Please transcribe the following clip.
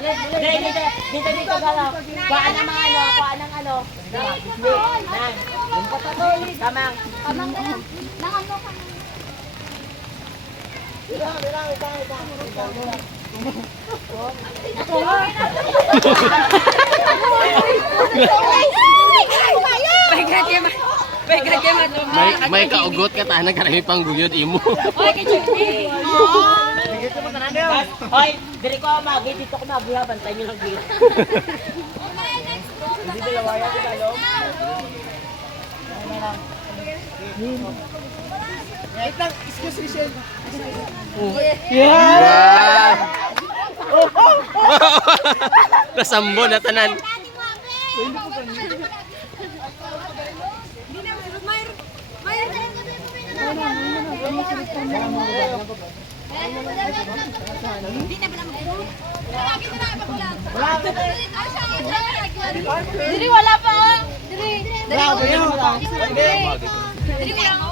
Dito galaw. Kuhaan ng mga ano, kuhaan ng ano. Nan. Yung patatoy. Kamang. Kamang na. Nang ano ka. May kaugot ka tahan karami pang guyod imo. Hoy, diri ko magi dito ko magi ha bantay niyo lang dito. Hindi dalawa yan lalo. Wait lang, excuse me, Shell. Wow! Nasambo na tanan. Diri wala pa. Diri. Bravo, yun. Diri wala.